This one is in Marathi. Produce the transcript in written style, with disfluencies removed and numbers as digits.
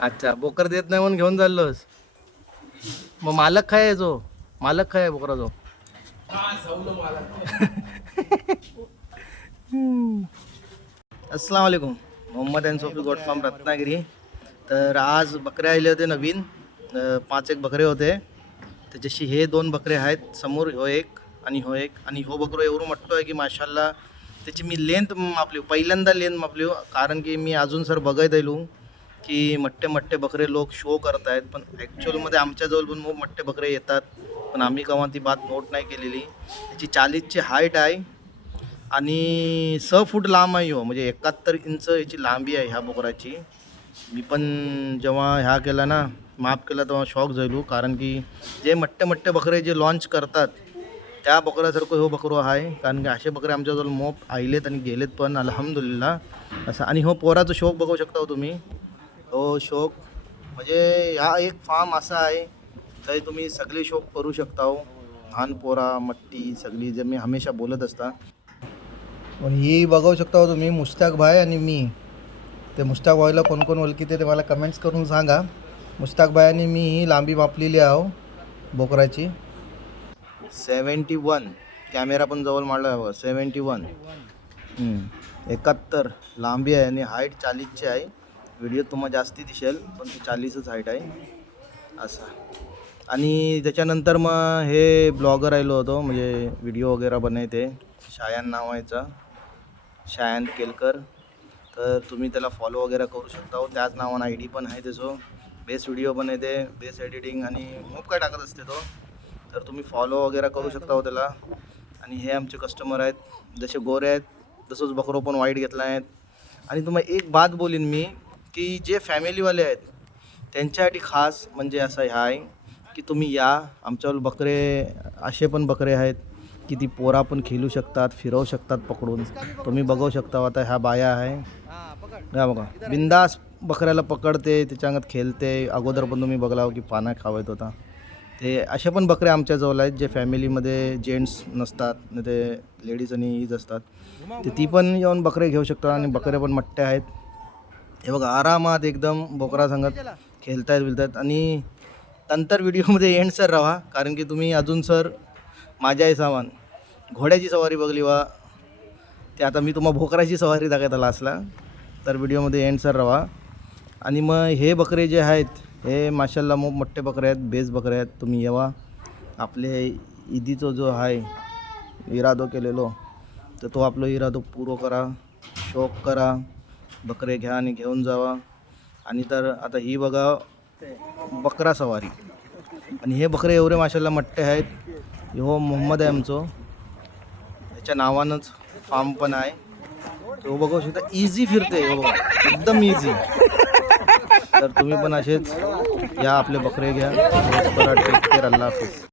अच्छा, बोकर देत नाही म्हणून घेऊन चाललोस. मग मालक काय आहे जो? मालक काय आहे बोकरा जो? अस्सलाम वालेकुम. Mohammed and Sofi goat farm Ratnagiri. तर आज बकरे आले होते नवीन. 5 बकरे होते. त्याच्याशी हे 2 बकरे आहेत समोर. हो एक आणि हो एक. आणि हो बकरो एवढं मोठं आहे की माशाल्लाह. त्याची मी लेंथ मापली, पहिल्यांदा लेंथ मापली. कारण की मी अजून सर बघत येलो की मट्टे बकरे लोक शो करत आहेत, पण ॲक्च्युअलमध्ये आमच्याजवळ पण खूप मट्टे बकरे येतात, पण आम्ही केव्हा ती बात नोट नाही केलेली. त्याची 40ची हाईट आहे आणि 6 फूट लांब आहे. हो म्हणजे 71 इंच याची लांबी आहे ह्या बोकराची. मी पण जेव्हा ह्या केला ना, माफ केला, तेव्हा शॉक झालो. कारण की जे मट्टे बकरे जे लॉन्च करतात त्या बकऱ्यासारखं हो बकरो आहे. कारण की असे बकरे आमच्याजवळ मोप आलेत आणि गेलेत पण अल्हम्दुलिल्लाह असं. आणि हो पोराचं शौक बघू शकता हो तुम्ही. हो शौक म्हणजे हा एक फार्म असा आहे तर तुम्ही सगळे शौक करू शकता हो. लहान पोरा मट्टी सगळी जे मी हमेशा बोलत असता. पण ही बघू शकता हो तुम्ही, मुश्ताक भाई आणि मी. ते मुश्ताक भाईला कोण कोण ओळखी ते मला कमेंट्स करून सांगा. मुश्ताक भाई आणि मी ही लांबी मापलेली आहो बोकराची. 71. कॅमेरा पण जवळ मारला हवं. 71. 71 लांबी आहे आणि हाईट 40ची आहे. व्हिडिओ तुम्हाला जास्ती दिसेल पण ती 40च हाईट आहे असा. आणि त्याच्यानंतर मग हे ब्लॉगर आलो होतो, म्हणजे व्हिडिओ वगैरे बनवते. शायान नावाचा, शायान केलकर. तर तुम्ही त्याला फॉलो वगैरे करू शकता हो. त्याच नावानं ID पण आहे त्याचं. बेस्ट व्हिडिओ बनवते, बेस्ट एडिटिंग आणि खूप काय टाकत असते तो. तर तुम्ही फॉलो वगैरे करू शकता हो त्याला. आणि हे आमचे कस्टमर आहेत, जसे गोरे आहेत तसंच बकरो पण वाईट घेतला आहेत. आणि तुम्हाला एक बात बोलीन मी की जे फॅमिलीवाले आहेत त्यांच्यासाठी खास म्हणजे असं ह्या आहे की तुम्ही या आमच्यावर. बकरे असे पण बकरे आहेत की ती पोरा पण खेळू शकतात, फिरवू शकतात पकडून. तुम्ही बघू शकता. आता ह्या बाया आहे, या बघा बिंदास बकऱ्याला पकडते, त्याच्या अंगात खेळते. अगोदर पण तुम्ही बघला की पाना खावत होता. ते असे पण बकरे आमच्याजवळ आहेत जे फॅमिलीमध्ये जेंट्स नसतात, नाही ते लेडीज आणि हीच असतात. ते ती पण येऊन बकरे घेऊ शकतात. आणि बकरे पण मट्टे आहेत. हे बघा आरामात एकदम बोकरा संगत खेळतायत बिलतायत. आणि नंतर व्हिडिओमध्ये एंड सर राहा, कारण की तुम्ही अजून सर माझ्या हिसाबान घोड्याची सवारी बघली वा, ते आता मी तुम्हाला भोकराची सवारी दाखवत लास्टला. तर व्हिडिओमध्ये एंड सर राहा. आणि मग हे बकरे जे आहेत हे माशाल्लाह खूप मोठे बकरे आहेत, बेस बकरे आहेत. तुम्ही येवा. आपले ईदीचा जो आहे इरादो केलेलो तर तो आपला इरादो पूर्ण करा, शौक करा, बकरे घ्या आणि घेऊन जावा. आणि तर आता ही बघा बकरा सवारी. आणि हे बकरे एवढे माशाल्लाह मोठे आहेत. हो मोहम्मद आहे आमचं, त्याच्या नावानंच फार्म पण आहे. तो बघू शकता इझी फिरते. हो बघा एकदम इझी. तर तुम्ही पण असेच या, आपले बकरे घ्या. Take care. अल्लाह हाफिज.